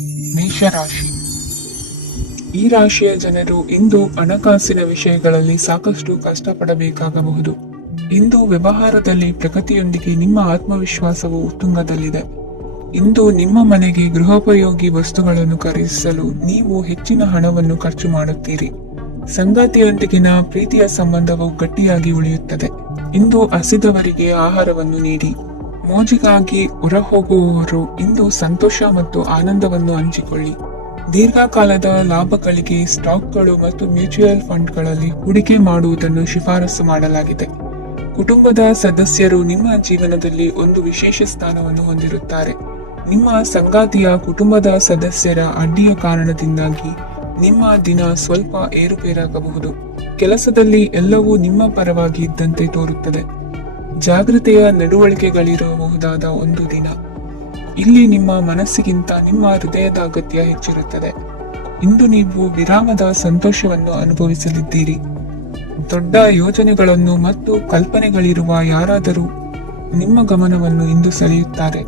ಮೇಷರಾಶಿ. ಈ ರಾಶಿಯ ಜನರು ಇಂದು ಹಣಕಾಸಿನ ವಿಷಯಗಳಲ್ಲಿ ಸಾಕಷ್ಟು ಕಷ್ಟಪಡಬೇಕಾಗಬಹುದು. ಇಂದು ವ್ಯವಹಾರದಲ್ಲಿ ಪ್ರಗತಿಯೊಂದಿಗೆ ನಿಮ್ಮ ಆತ್ಮವಿಶ್ವಾಸವು ಉತ್ತುಂಗದಲ್ಲಿದೆ. ಇಂದು ನಿಮ್ಮ ಮನೆಗೆ ಗೃಹೋಪಯೋಗಿ ವಸ್ತುಗಳನ್ನು ಖರೀದಿಸಲು ನೀವು ಹೆಚ್ಚಿನ ಹಣವನ್ನು ಖರ್ಚು ಮಾಡುತ್ತೀರಿ. ಸಂಗಾತಿಯೊಂದಿಗಿನ ಪ್ರೀತಿಯ ಸಂಬಂಧವು ಗಟ್ಟಿಯಾಗಿ ಉಳಿಯುತ್ತದೆ. ಇಂದು ಹಸಿದವರಿಗೆ ಆಹಾರವನ್ನು ನೀಡಿ. ಮೋಜಿಗಾಗಿ ಹೊರಹೋಗುವವರು ಇಂದು ಸಂತೋಷ ಮತ್ತು ಆನಂದವನ್ನು ಹಂಚಿಕೊಳ್ಳಿ. ದೀರ್ಘಕಾಲದ ಲಾಭಗಳಿಗೆ ಸ್ಟಾಕ್ಗಳು ಮತ್ತು ಮ್ಯೂಚುವಲ್ ಫಂಡ್ಗಳಲ್ಲಿ ಹೂಡಿಕೆ ಮಾಡುವುದನ್ನು ಶಿಫಾರಸು ಮಾಡಲಾಗಿದೆ. ಕುಟುಂಬದ ಸದಸ್ಯರು ನಿಮ್ಮ ಜೀವನದಲ್ಲಿ ಒಂದು ವಿಶೇಷ ಸ್ಥಾನವನ್ನು ಹೊಂದಿರುತ್ತಾರೆ. ನಿಮ್ಮ ಸಂಗಾತಿಯ ಕುಟುಂಬದ ಸದಸ್ಯರ ಅಡ್ಡಿಯ ಕಾರಣದಿಂದಾಗಿ ನಿಮ್ಮ ದಿನ ಸ್ವಲ್ಪ ಏರುಪೇರಾಗಬಹುದು. ಕೆಲಸದಲ್ಲಿ ಎಲ್ಲವೂ ನಿಮ್ಮ ಪರವಾಗಿ ಇದ್ದಂತೆ ತೋರುತ್ತದೆ. ಜಾಗೃತೆಯ ನಡವಳಿಕೆಗಳಿರಬಹುದಾದ ಒಂದು ದಿನ. ಇಲ್ಲಿ ನಿಮ್ಮ ಮನಸ್ಸಿಗಿಂತ ನಿಮ್ಮ ಹೃದಯದ ಅಗತ್ಯ ಹೆಚ್ಚಿರುತ್ತದೆ. ಇಂದು ನೀವು ವಿರಾಮದ ಸಂತೋಷವನ್ನು ಅನುಭವಿಸಲಿದ್ದೀರಿ. ದೊಡ್ಡ ಯೋಜನೆಗಳನ್ನು ಮತ್ತು ಕಲ್ಪನೆಗಳಿರುವ ಯಾರಾದರೂ ನಿಮ್ಮ ಗಮನವನ್ನು ಇಂದು ಸೆಳೆಯುತ್ತಾರೆ.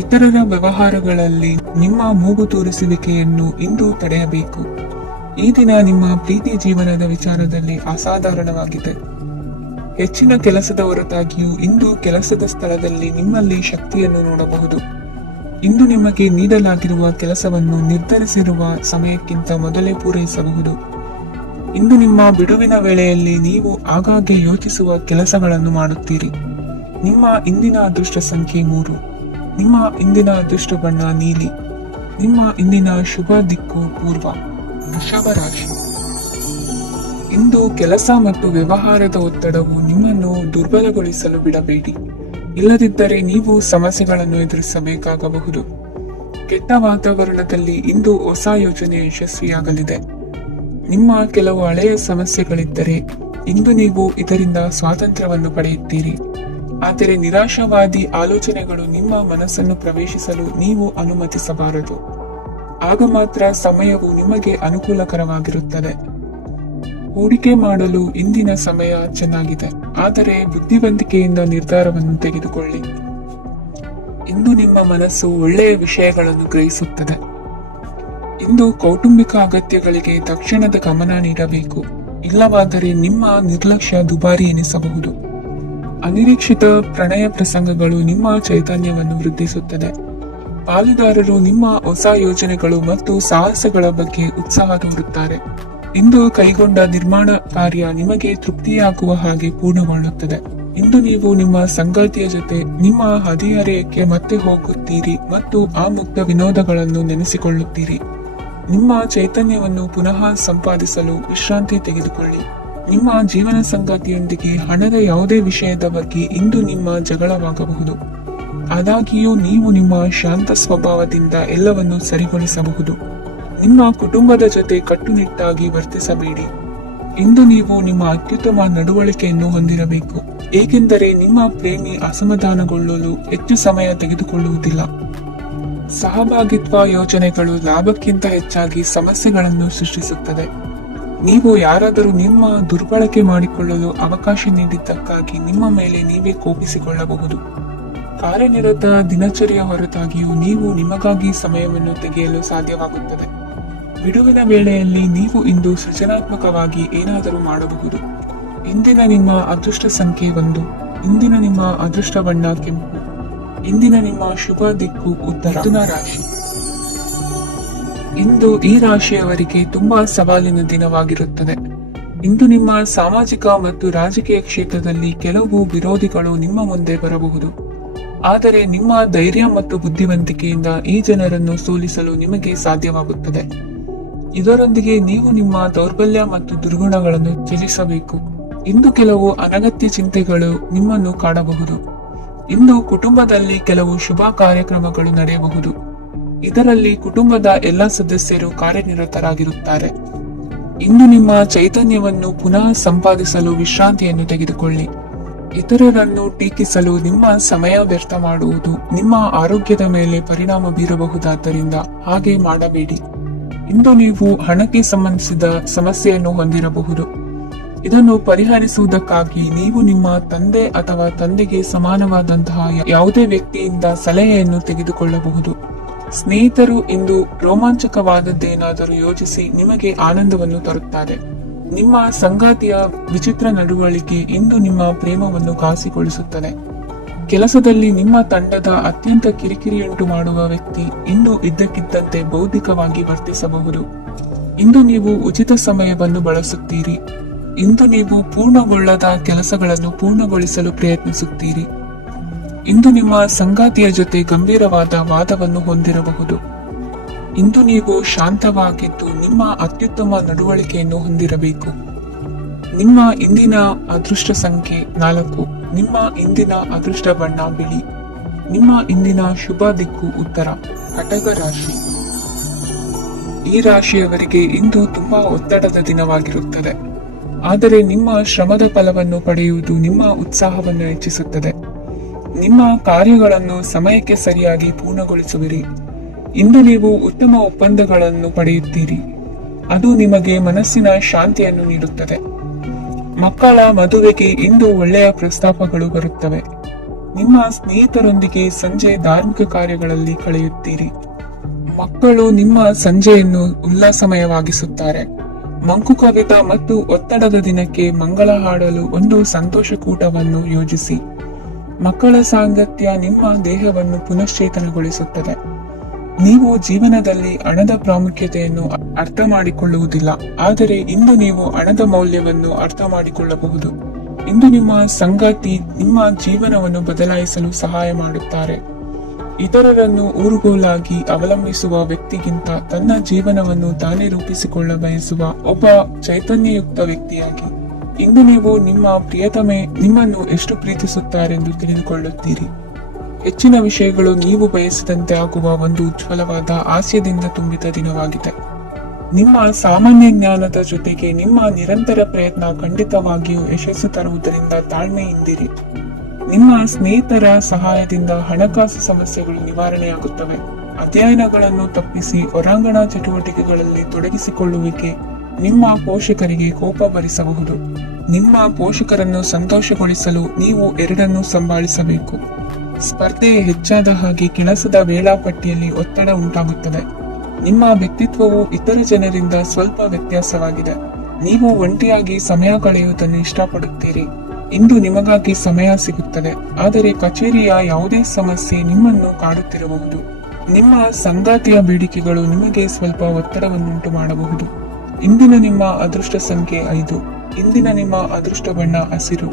ಇತರರ ವ್ಯವಹಾರಗಳಲ್ಲಿ ನಿಮ್ಮ ಮೂಗು ತೂರಿಸುವಿಕೆಯನ್ನು ಇಂದು ತಡೆಯಬೇಕು. ಈ ದಿನ ನಿಮ್ಮ ಪ್ರೀತಿ ಜೀವನದ ವಿಚಾರದಲ್ಲಿ ಅಸಾಧಾರಣವಾಗಿದೆ. ಹೆಚ್ಚಿನ ಕೆಲಸದ ಹೊರತಾಗಿಯೂ ಇಂದು ಕೆಲಸದ ಸ್ಥಳದಲ್ಲಿ ನಿಮ್ಮಲ್ಲಿ ಶಕ್ತಿಯನ್ನು ನೋಡಬಹುದು. ಇಂದು ನಿಮಗೆ ನೀಡಲಾಗಿರುವ ಕೆಲಸವನ್ನು ನಿರ್ಧರಿಸಿರುವ ಸಮಯಕ್ಕಿಂತ ಮೊದಲೇ ಪೂರೈಸಬಹುದು. ಇಂದು ನಿಮ್ಮ ಬಿಡುವಿನ ವೇಳೆಯಲ್ಲಿ ನೀವು ಆಗಾಗ್ಗೆ ಯೋಚಿಸುವ ಕೆಲಸಗಳನ್ನು ಮಾಡುತ್ತೀರಿ. ನಿಮ್ಮ ಇಂದಿನ ಅದೃಷ್ಟ ಸಂಖ್ಯೆ 3. ನಿಮ್ಮ ಇಂದಿನ ಅದೃಷ್ಟ ಬಣ್ಣ ನೀಲಿ. ನಿಮ್ಮ ಇಂದಿನ ಶುಭ ದಿಕ್ಕು ಪೂರ್ವ. ವೃಷಭ ರಾಶಿ. ಇಂದು ಕೆಲಸ ಮತ್ತು ವ್ಯವಹಾರದ ಒತ್ತಡವು ನಿಮ್ಮನ್ನು ದುರ್ಬಲಗೊಳಿಸಲು ಬಿಡಬೇಡಿ. ಇಲ್ಲದಿದ್ದರೆ ನೀವು ಸಮಸ್ಯೆಗಳನ್ನು ಎದುರಿಸಬೇಕಾಗಬಹುದು. ಕೆಟ್ಟ ವಾತಾವರಣದಲ್ಲಿ ಇಂದು ಹೊಸ ಯೋಜನೆ ಯಶಸ್ವಿಯಾಗಲಿದೆ. ನಿಮ್ಮ ಕೆಲವು ಹಳೆಯ ಸಮಸ್ಯೆಗಳಿದ್ದರೆ ಇಂದು ನೀವು ಇದರಿಂದ ಸ್ವಾತಂತ್ರ್ಯವನ್ನು ಪಡೆಯುತ್ತೀರಿ. ಆದರೆ ನಿರಾಶಾವಾದಿ ಆಲೋಚನೆಗಳು ನಿಮ್ಮ ಮನಸ್ಸನ್ನು ಪ್ರವೇಶಿಸಲು ನೀವು ಅನುಮತಿಸಬಾರದು. ಆಗ ಮಾತ್ರ ಸಮಯವು ನಿಮಗೆ ಅನುಕೂಲಕರವಾಗಿರುತ್ತದೆ. ಹೂಡಿಕೆ ಮಾಡಲು ಇಂದಿನ ಸಮಯ ಚೆನ್ನಾಗಿದೆ, ಆದರೆ ಬುದ್ಧಿವಂತಿಕೆಯಿಂದ ನಿರ್ಧಾರವನ್ನು ತೆಗೆದುಕೊಳ್ಳಿ. ಇಂದು ನಿಮ್ಮ ಮನಸ್ಸು ಒಳ್ಳೆಯ ವಿಷಯಗಳನ್ನು ಗ್ರಹಿಸುತ್ತದೆ. ಇಂದು ಕೌಟುಂಬಿಕ ಅಗತ್ಯಗಳಿಗೆ ತಕ್ಷಣದ ಗಮನ ನೀಡಬೇಕು. ಇಲ್ಲವಾದರೆ ನಿಮ್ಮ ನಿರ್ಲಕ್ಷ್ಯ ದುಬಾರಿ ಎನಿಸಬಹುದು. ಅನಿರೀಕ್ಷಿತ ಪ್ರಣಯ ಪ್ರಸಂಗಗಳು ನಿಮ್ಮ ಚೈತನ್ಯವನ್ನು ವೃದ್ಧಿಸುತ್ತದೆ. ಪಾಲುದಾರರು ನಿಮ್ಮ ಹೊಸ ಯೋಜನೆಗಳು ಮತ್ತು ಸಾಹಸಗಳ ಬಗ್ಗೆ ಉತ್ಸಾಹ ತೋರುತ್ತಾರೆ. ಇಂದು ಕೈಗೊಂಡ ನಿರ್ಮಾಣ ಕಾರ್ಯ ನಿಮಗೆ ತೃಪ್ತಿಯಾಗುವ ಹಾಗೆ ಪೂರ್ಣಗೊಳ್ಳುತ್ತದೆ. ಇಂದು ನೀವು ನಿಮ್ಮ ಸಂಗಾತಿಯ ಜೊತೆ ನಿಮ್ಮ ಹದಿಹರೆಯಕ್ಕೆ ಮತ್ತೆ ಹೋಗುತ್ತೀರಿ ಮತ್ತು ಆ ಮುಕ್ತ ವಿನೋದಗಳನ್ನು ನೆನೆಸಿಕೊಳ್ಳುತ್ತೀರಿ. ನಿಮ್ಮ ಚೈತನ್ಯವನ್ನು ಪುನಃ ಸಂಪಾದಿಸಲು ವಿಶ್ರಾಂತಿ ತೆಗೆದುಕೊಳ್ಳಿ. ನಿಮ್ಮ ಜೀವನ ಸಂಗಾತಿಯೊಂದಿಗೆ ಹಣದ ಯಾವುದೇ ವಿಷಯದ ಬಗ್ಗೆ ಇಂದು ನಿಮ್ಮ ಜಗಳವಾಗಬಹುದು. ಆದಾಗ್ಯೂ ನೀವು ನಿಮ್ಮ ಶಾಂತ ಸ್ವಭಾವದಿಂದ ಎಲ್ಲವನ್ನು ಸರಿಗೊಳಿಸಬಹುದು. ನಿಮ್ಮ ಕುಟುಂಬದ ಜೊತೆ ಕಟ್ಟುನಿಟ್ಟಾಗಿ ವರ್ತಿಸಬೇಡಿ. ಇಂದು ನೀವು ನಿಮ್ಮ ಅತ್ಯುತ್ತಮ ನಡವಳಿಕೆಯನ್ನು ಹೊಂದಿರಬೇಕು, ಏಕೆಂದರೆ ನಿಮ್ಮ ಪ್ರೇಮಿ ಅಸಮಾಧಾನಗೊಳ್ಳಲು ಹೆಚ್ಚು ಸಮಯ ತೆಗೆದುಕೊಳ್ಳುವುದಿಲ್ಲ. ಸಹಭಾಗಿತ್ವ ಯೋಜನೆಗಳು ಲಾಭಕ್ಕಿಂತ ಹೆಚ್ಚಾಗಿ ಸಮಸ್ಯೆಗಳನ್ನು ಸೃಷ್ಟಿಸುತ್ತದೆ. ನೀವು ಯಾರಾದರೂ ನಿಮ್ಮ ದುರ್ಬಳಕೆ ಮಾಡಿಕೊಳ್ಳಲು ಅವಕಾಶ ನೀಡಿದ್ದಕ್ಕಾಗಿ ನಿಮ್ಮ ಮೇಲೆ ನೀವೇ ಕೋಪಿಸಿಕೊಳ್ಳಬಹುದು. ಕಾರ್ಯನಿರತ ದಿನಚರಿಯ ಹೊರತಾಗಿಯೂ ನೀವು ನಿಮಗಾಗಿ ಸಮಯವನ್ನು ತೆಗೆಯಲು ಸಾಧ್ಯವಾಗುತ್ತದೆ. ಬಿಡುವಿನ ವೇಳೆಯಲ್ಲಿ ನೀವು ಇಂದು ಸೃಜನಾತ್ಮಕವಾಗಿ ಏನಾದರೂ ಮಾಡಬಹುದು. ಇಂದಿನ ನಿಮ್ಮ ಅದೃಷ್ಟ ಸಂಖ್ಯೆ 1. ಇಂದಿನ ನಿಮ್ಮ ಅದೃಷ್ಟ ಬಣ್ಣ ಕೆಂಪು. ಇಂದಿನ ನಿಮ್ಮ ಶುಭ ದಿಕ್ಕು ಉತ್ತರ. ಮಿಥುನ ರಾಶಿ. ಇಂದು ಈ ರಾಶಿಯವರಿಗೆ ತುಂಬಾ ಸವಾಲಿನ ದಿನವಾಗಿರುತ್ತದೆ. ಇಂದು ನಿಮ್ಮ ಸಾಮಾಜಿಕ ಮತ್ತು ರಾಜಕೀಯ ಕ್ಷೇತ್ರದಲ್ಲಿ ಕೆಲವು ವಿರೋಧಿಗಳು ನಿಮ್ಮ ಮುಂದೆ ಬರಬಹುದು. ಆದರೆ ನಿಮ್ಮ ಧೈರ್ಯ ಮತ್ತು ಬುದ್ಧಿವಂತಿಕೆಯಿಂದ ಈ ಜನರನ್ನು ಸೋಲಿಸಲು ನಿಮಗೆ ಸಾಧ್ಯವಾಗುತ್ತದೆ. ಇದರೊಂದಿಗೆ ನೀವು ನಿಮ್ಮ ದೌರ್ಬಲ್ಯ ಮತ್ತು ದುರ್ಗುಣಗಳನ್ನು ತ್ಯಜಿಸಬೇಕು. ಇಂದು ಕೆಲವು ಅನಗತ್ಯ ಚಿಂತೆಗಳು ನಿಮ್ಮನ್ನು ಕಾಡಬಹುದು. ಇಂದು ಕುಟುಂಬದಲ್ಲಿ ಕೆಲವು ಶುಭ ಕಾರ್ಯಕ್ರಮಗಳು ನಡೆಯಬಹುದು. ಇದರಲ್ಲಿ ಕುಟುಂಬದ ಎಲ್ಲ ಸದಸ್ಯರು ಕಾರ್ಯನಿರತರಾಗಿರುತ್ತಾರೆ. ಇಂದು ನಿಮ್ಮ ಚೈತನ್ಯವನ್ನು ಪುನಃ ಸಂಪಾದಿಸಲು ವಿಶ್ರಾಂತಿಯನ್ನು ತೆಗೆದುಕೊಳ್ಳಿ. ಇತರರನ್ನು ಟೀಕಿಸಲು ನಿಮ್ಮ ಸಮಯ ವ್ಯರ್ಥ ಮಾಡುವುದು ನಿಮ್ಮ ಆರೋಗ್ಯದ ಮೇಲೆ ಪರಿಣಾಮ ಬೀರಬಹುದಾದ್ದರಿಂದ ಹಾಗೆ ಮಾಡಬೇಡಿ. ಇಂದು ನೀವು ಹಣಕ್ಕೆ ಸಂಬಂಧಿಸಿದ ಸಮಸ್ಯೆಯನ್ನು ಹೊಂದಿರಬಹುದು. ಇದನ್ನು ಪರಿಹರಿಸುವುದಕ್ಕಾಗಿ ನೀವು ನಿಮ್ಮ ತಂದೆ ಅಥವಾ ತಂದೆಗೆ ಸಮಾನವಾದಂತಹ ಯಾವುದೇ ವ್ಯಕ್ತಿಯಿಂದ ಸಲಹೆಯನ್ನು ತೆಗೆದುಕೊಳ್ಳಬಹುದು. ಸ್ನೇಹಿತರು ಇಂದು ರೋಮಾಂಚಕವಾದದ್ದೇನಾದರೂ ಯೋಚಿಸಿ ನಿಮಗೆ ಆನಂದವನ್ನು ತರುತ್ತಾರೆ. ನಿಮ್ಮ ಸಂಗಾತಿಯ ವಿಚಿತ್ರ ನಡವಳಿಕೆ ಇಂದು ನಿಮ್ಮ ಪ್ರೇಮವನ್ನು ಘಾಸಿಗೊಳಿಸುತ್ತದೆ. ಕೆಲಸದಲ್ಲಿ ನಿಮ್ಮ ತಂಡದ ಅತ್ಯಂತ ಕಿರಿಕಿರಿಯುಂಟು ಮಾಡುವ ವ್ಯಕ್ತಿ ಇಂದು ಇದ್ದಕ್ಕಿದ್ದಂತೆ ಬೌದ್ಧಿಕವಾಗಿ ವರ್ತಿಸಬಹುದು. ಇಂದು ನೀವು ಉಚಿತ ಸಮಯವನ್ನು ಬಳಸುತ್ತೀರಿ. ಇಂದು ನೀವು ಪೂರ್ಣಗೊಳ್ಳದ ಕೆಲಸಗಳನ್ನು ಪೂರ್ಣಗೊಳಿಸಲು ಪ್ರಯತ್ನಿಸುತ್ತೀರಿ. ಇಂದು ನಿಮ್ಮ ಸಂಗಾತಿಯ ಜೊತೆ ಗಂಭೀರವಾದ ವಾದವನ್ನು ಹೊಂದಿರಬಹುದು. ಇಂದು ನೀವು ಶಾಂತವಾಗಿದ್ದು ನಿಮ್ಮ ಅತ್ಯುತ್ತಮ ನಡವಳಿಕೆಯನ್ನು ಹೊಂದಿರಬೇಕು. ನಿಮ್ಮ ಇಂದಿನ ಅದೃಷ್ಟ ಸಂಖ್ಯೆ 4. ನಿಮ್ಮ ಇಂದಿನ ಅದೃಷ್ಟ ಬಣ್ಣ ಬಿಳಿ. ನಿಮ್ಮ ಇಂದಿನ ಶುಭ ದಿಕ್ಕು ಉತ್ತರ. ಕಟಕ ರಾಶಿ. ಈ ರಾಶಿಯವರಿಗೆ ಇಂದು ತುಂಬಾ ಒತ್ತಡದ ದಿನವಾಗಿರುತ್ತದೆ. ಆದರೆ ನಿಮ್ಮ ಶ್ರಮದ ಫಲವನ್ನು ಪಡೆಯುವುದು ನಿಮ್ಮ ಉತ್ಸಾಹವನ್ನು ಹೆಚ್ಚಿಸುತ್ತದೆ. ನಿಮ್ಮ ಕಾರ್ಯಗಳನ್ನು ಸಮಯಕ್ಕೆ ಸರಿಯಾಗಿ ಪೂರ್ಣಗೊಳಿಸುವಿರಿ. ಇಂದು ನೀವು ಉತ್ತಮ ಒಪ್ಪಂದಗಳನ್ನು ಪಡೆಯುತ್ತೀರಿ. ಅದು ನಿಮಗೆ ಮನಸ್ಸಿನ ಶಾಂತಿಯನ್ನು ನೀಡುತ್ತದೆ. ಮಕ್ಕಳ ಮದುವೆಗೆ ಇಂದು ಒಳ್ಳೆಯ ಪ್ರಸ್ತಾಪಗಳು ಬರುತ್ತವೆ. ನಿಮ್ಮ ಸ್ನೇಹಿತರೊಂದಿಗೆ ಸಂಜೆ ಧಾರ್ಮಿಕ ಕಾರ್ಯಗಳಲ್ಲಿ ಕಳೆಯುತ್ತೀರಿ. ಮಕ್ಕಳು ನಿಮ್ಮ ಸಂಜೆಯನ್ನು ಉಲ್ಲಾಸಮಯವಾಗಿಸುತ್ತಾರೆ. ಮಂಕು ಕವಿದ ಮತ್ತು ಒತ್ತಡದ ದಿನಕ್ಕೆ ಮಂಗಳ ಹಾಡಲು ಒಂದು ಸಂತೋಷಕೂಟವನ್ನು ಯೋಜಿಸಿ. ಮಕ್ಕಳ ಸಾಂಗತ್ಯ ನಿಮ್ಮ ದೇಹವನ್ನು ಪುನಶ್ಚೇತನಗೊಳಿಸುತ್ತದೆ. ನೀವು ಜೀವನದಲ್ಲಿ ಹಣದ ಪ್ರಾಮುಖ್ಯತೆಯನ್ನು ಅರ್ಥ ಮಾಡಿಕೊಳ್ಳುವುದಿಲ್ಲ, ಆದರೆ ಇಂದು ನೀವು ಹಣದ ಮೌಲ್ಯವನ್ನು ಅರ್ಥ ಮಾಡಿಕೊಳ್ಳಬಹುದು. ಇಂದು ನಿಮ್ಮ ಸಂಗಾತಿ ನಿಮ್ಮ ಜೀವನವನ್ನು ಬದಲಾಯಿಸಲು ಸಹಾಯ ಮಾಡುತ್ತಾರೆ. ಇತರರನ್ನು ಊರುಗೋಲಾಗಿ ಅವಲಂಬಿಸುವ ವ್ಯಕ್ತಿಗಿಂತ ತನ್ನ ಜೀವನವನ್ನು ತಾನೇ ರೂಪಿಸಿಕೊಳ್ಳ ಬಯಸುವ ಒಬ್ಬ ಚೈತನ್ಯಯುಕ್ತ ವ್ಯಕ್ತಿಯಾಗಿ ಇಂದು ನೀವು ನಿಮ್ಮ ಪ್ರಿಯತಮೆ ನಿಮ್ಮನ್ನು ಎಷ್ಟು ಪ್ರೀತಿಸುತ್ತಾರೆಂದು ತಿಳಿದುಕೊಳ್ಳುತ್ತೀರಿ. ಹೆಚ್ಚಿನ ವಿಷಯಗಳು ನೀವು ಬಯಸಿದಂತೆ ಆಗುವ ಒಂದು ಉಜ್ವಲವಾದ ಹಾಸ್ಯದಿಂದ ತುಂಬಿದ ದಿನವಾಗಿದೆ. ನಿಮ್ಮ ಸಾಮಾನ್ಯ ಜ್ಞಾನದ ಜೊತೆಗೆ ನಿಮ್ಮ ನಿರಂತರ ಪ್ರಯತ್ನ ಖಂಡಿತವಾಗಿಯೂ ಯಶಸ್ಸು ತರುವುದರಿಂದ ತಾಳ್ಮೆಯಿಂದಿರಿ. ನಿಮ್ಮ ಸ್ನೇಹಿತರ ಸಹಾಯದಿಂದ ಹಣಕಾಸು ಸಮಸ್ಯೆಗಳು ನಿವಾರಣೆಯಾಗುತ್ತವೆ. ಅಧ್ಯಯನಗಳನ್ನು ತಪ್ಪಿಸಿ ಹೊರಾಂಗಣ ಚಟುವಟಿಕೆಗಳಲ್ಲಿ ತೊಡಗಿಸಿಕೊಳ್ಳುವಿಕೆ ನಿಮ್ಮ ಪೋಷಕರಿಗೆ ಕೋಪ ಭರಿಸಬಹುದು. ನಿಮ್ಮ ಪೋಷಕರನ್ನು ಸಂತೋಷಗೊಳಿಸಲು ನೀವು ಎರಡನ್ನೂ ಸಂಭಾಳಿಸಬೇಕು. ಸ್ಪರ್ಧೆ ಹೆಚ್ಚಾದ ಹಾಗೆ ಕೆಲಸದ ವೇಳಾಪಟ್ಟಿಯಲ್ಲಿ ಒತ್ತಡ ಉಂಟಾಗುತ್ತದೆ. ನಿಮ್ಮ ವ್ಯಕ್ತಿತ್ವವು ಇತರ ಜನರಿಂದ ಸ್ವಲ್ಪ ವ್ಯತ್ಯಾಸವಾಗಿದೆ. ನೀವು ಒಂಟಿಯಾಗಿ ಸಮಯ ಕಳೆಯುವುದನ್ನು ಇಷ್ಟಪಡುತ್ತೀರಿ. ಇಂದು ನಿಮಗಾಗಿ ಸಮಯ ಸಿಗುತ್ತದೆ, ಆದರೆ ಕಚೇರಿಯ ಯಾವುದೇ ಸಮಸ್ಯೆ ನಿಮ್ಮನ್ನು ಕಾಡುತ್ತಿರಬಹುದು. ನಿಮ್ಮ ಸಂಗಾತಿಯ ಬೇಡಿಕೆಗಳು ನಿಮಗೆ ಸ್ವಲ್ಪ ಒತ್ತಡವನ್ನುಂಟು ಮಾಡಬಹುದು. ಇಂದಿನ ನಿಮ್ಮ ಅದೃಷ್ಟ ಸಂಖ್ಯೆ 5. ಇಂದಿನ ನಿಮ್ಮ ಅದೃಷ್ಟ ಬಣ್ಣ ಹಸಿರು.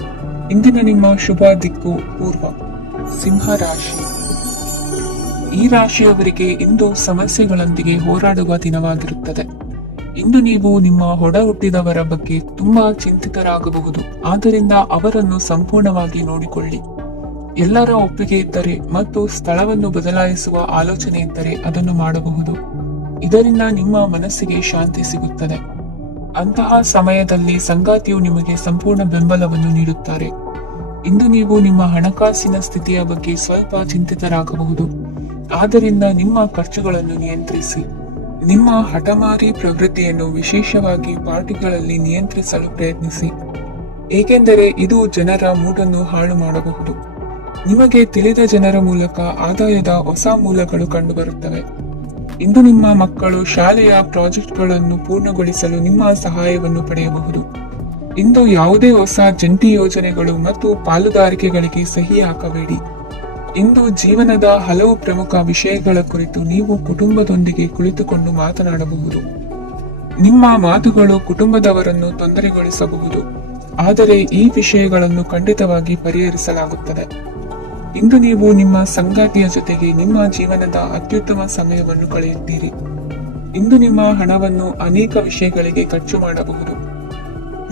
ಇಂದಿನ ನಿಮ್ಮ ಶುಭ ದಿಕ್ಕು ಪೂರ್ವ. ಸಿಂಹ ರಾಶಿ. ಈ ರಾಶಿಯವರಿಗೆ ಇಂದು ಸಮಸ್ಯೆಗಳೊಂದಿಗೆ ಹೋರಾಡುವ ದಿನವಾಗಿರುತ್ತದೆ. ಇಂದು ನೀವು ನಿಮ್ಮ ಒಡ ಹುಟ್ಟಿದವರ ಬಗ್ಗೆ ತುಂಬಾ ಚಿಂತಿತರಾಗಬಹುದು. ಆದ್ದರಿಂದ ಅವರನ್ನು ಸಂಪೂರ್ಣವಾಗಿ ನೋಡಿಕೊಳ್ಳಿ. ಎಲ್ಲರ ಒಪ್ಪಿಗೆ ಇದ್ದರೆ ಮತ್ತು ಸ್ಥಳವನ್ನು ಬದಲಾಯಿಸುವ ಆಲೋಚನೆ ಇದ್ದರೆ ಅದನ್ನು ಮಾಡಬಹುದು. ಇದರಿಂದ ನಿಮ್ಮ ಮನಸ್ಸಿಗೆ ಶಾಂತಿ ಸಿಗುತ್ತದೆ. ಅಂತಹ ಸಮಯದಲ್ಲಿ ಸಂಗಾತಿಯು ನಿಮಗೆ ಸಂಪೂರ್ಣ ಬೆಂಬಲವನ್ನು ನೀಡುತ್ತಾರೆ. ಇಂದು ನೀವು ನಿಮ್ಮ ಹಣಕಾಸಿನ ಸ್ಥಿತಿಯ ಬಗ್ಗೆ ಸ್ವಲ್ಪ ಚಿಂತಿತರಾಗಬಹುದು. ಆದ್ದರಿಂದ ನಿಮ್ಮ ಖರ್ಚುಗಳನ್ನು ನಿಯಂತ್ರಿಸಿ. ನಿಮ್ಮ ಹಠಮಾರಿ ಪ್ರವೃತ್ತಿಯನ್ನು ವಿಶೇಷವಾಗಿ ಪಾರ್ಟಿಗಳಲ್ಲಿ ನಿಯಂತ್ರಿಸಲು ಪ್ರಯತ್ನಿಸಿ, ಏಕೆಂದರೆ ಇದು ಜನರ ಮೂಡನ್ನು ಹಾಳು ಮಾಡಬಹುದು. ನಿಮಗೆ ತಿಳಿದ ಜನರ ಮೂಲಕ ಆದಾಯದ ಹೊಸ ಮೂಲಗಳು ಕಂಡುಬರುತ್ತವೆ. ಇಂದು ನಿಮ್ಮ ಮಕ್ಕಳು ಶಾಲೆಯ ಪ್ರಾಜೆಕ್ಟ್ಗಳನ್ನು ಪೂರ್ಣಗೊಳಿಸಲು ನಿಮ್ಮ ಸಹಾಯವನ್ನು ಪಡೆಯಬಹುದು. ಇಂದು ಯಾವುದೇ ಹೊಸ ಜಂಟಿ ಯೋಜನೆಗಳು ಮತ್ತು ಪಾಲುದಾರಿಕೆಗಳಿಗೆ ಸಹಿ ಹಾಕಬೇಡಿ. ಇಂದು ಜೀವನದ ಹಲವು ಪ್ರಮುಖ ವಿಷಯಗಳ ಕುರಿತು ನೀವು ಕುಟುಂಬದೊಂದಿಗೆ ಕುಳಿತುಕೊಂಡು ಮಾತನಾಡಬಹುದು. ನಿಮ್ಮ ಮಾತುಗಳು ಕುಟುಂಬದವರನ್ನು ತೊಂದರೆಗೊಳಿಸಬಹುದು, ಆದರೆ ಈ ವಿಷಯಗಳನ್ನು ಖಂಡಿತವಾಗಿ ಪರಿಹರಿಸಲಾಗುತ್ತದೆ. ಇಂದು ನೀವು ನಿಮ್ಮ ಸಂಗಾತಿಯ ಜೊತೆಗೆ ನಿಮ್ಮ ಜೀವನದ ಅತ್ಯುತ್ತಮ ಸಮಯವನ್ನು ಕಳೆಯುತ್ತೀರಿ. ಇಂದು ನಿಮ್ಮ ಹಣವನ್ನು ಅನೇಕ ವಿಷಯಗಳಿಗೆ ಖರ್ಚು ಮಾಡಬಹುದು.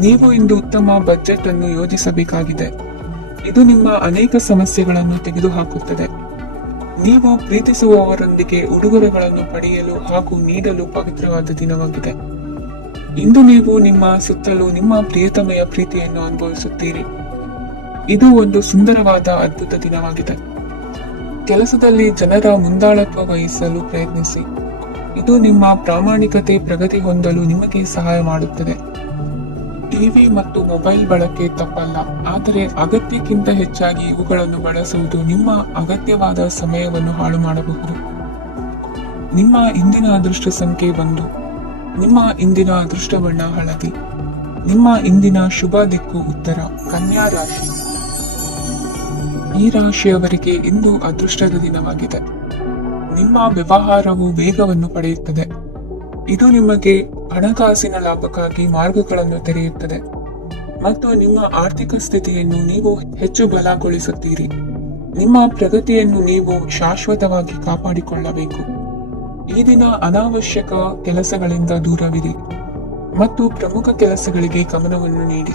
ನೀವು ಇಂದು ಉತ್ತಮ ಬಜೆಟ್ ಅನ್ನು ಯೋಜಿಸಬೇಕಾಗಿದೆ. ಇದು ನಿಮ್ಮ ಅನೇಕ ಸಮಸ್ಯೆಗಳನ್ನು ತೆಗೆದುಹಾಕುತ್ತದೆ. ನೀವು ಪ್ರೀತಿಸುವವರೊಂದಿಗೆ ಉಡುಗೊರೆಗಳನ್ನು ಪಡೆಯಲು ಹಾಗೂ ನೀಡಲು ಪವಿತ್ರವಾದ ದಿನವಾಗಿದೆ. ಇಂದು ನೀವು ನಿಮ್ಮ ಸುತ್ತಲೂ ನಿಮ್ಮ ಪ್ರಿಯತಮೆಯ ಪ್ರೀತಿಯನ್ನು ಅನುಭವಿಸುತ್ತೀರಿ. ಇದು ಒಂದು ಸುಂದರವಾದ ಅದ್ಭುತ ದಿನವಾಗಿದೆ. ಕೆಲಸದಲ್ಲಿ ಜನರ ಮುಂದಾಳತ್ವ ವಹಿಸಲು ಪ್ರಯತ್ನಿಸಿ. ಇದು ನಿಮ್ಮ ಪ್ರಾಮಾಣಿಕತೆ ಪ್ರಗತಿ ಹೊಂದಲು ನಿಮಗೆ ಸಹಾಯ ಮಾಡುತ್ತದೆ. ಟಿವಿ ಮತ್ತು ಮೊಬೈಲ್ ಬಳಕೆ ತಪ್ಪಲ್ಲ, ಆದರೆ ಅಗತ್ಯಕ್ಕಿಂತ ಹೆಚ್ಚಾಗಿ ಇವುಗಳನ್ನು ಬಳಸುವುದು ನಿಮ್ಮ ಅಗತ್ಯವಾದ ಸಮಯವನ್ನು ಹಾಳು ಮಾಡಬಹುದು. ನಿಮ್ಮ ಇಂದಿನ ಅದೃಷ್ಟ ಸಂಖ್ಯೆ 1. ನಿಮ್ಮ ಇಂದಿನ ಅದೃಷ್ಟ ಬಣ್ಣ ಹಳದಿ. ನಿಮ್ಮ ಇಂದಿನ ಶುಭ ದಿಕ್ಕು ಉತ್ತರ. ಕನ್ಯಾ ರಾಶಿ. ಈ ರಾಶಿಯವರಿಗೆ ಇಂದು ಅದೃಷ್ಟದ ದಿನವಾಗಿದೆ. ನಿಮ್ಮ ವ್ಯವಹಾರವು ವೇಗವನ್ನು ಪಡೆಯುತ್ತದೆ. ಇದು ನಿಮಗೆ ಹಣಕಾಸಿನ ಲಾಭಕ್ಕಾಗಿ ಮಾರ್ಗಗಳನ್ನು ತೆರೆಯುತ್ತದೆ ಮತ್ತು ನಿಮ್ಮ ಆರ್ಥಿಕ ಸ್ಥಿತಿಯನ್ನು ನೀವು ಹೆಚ್ಚು ಬಲಗೊಳಿಸುತ್ತೀರಿ. ನಿಮ್ಮ ಪ್ರಗತಿಯನ್ನು ನೀವು ಶಾಶ್ವತವಾಗಿ ಕಾಪಾಡಿಕೊಳ್ಳಬೇಕು. ಈ ದಿನ ಅನಾವಶ್ಯಕ ಕೆಲಸಗಳಿಂದ ದೂರವಿರಿ ಮತ್ತು ಪ್ರಮುಖ ಕೆಲಸಗಳಿಗೆ ಗಮನವನ್ನು ನೀಡಿ.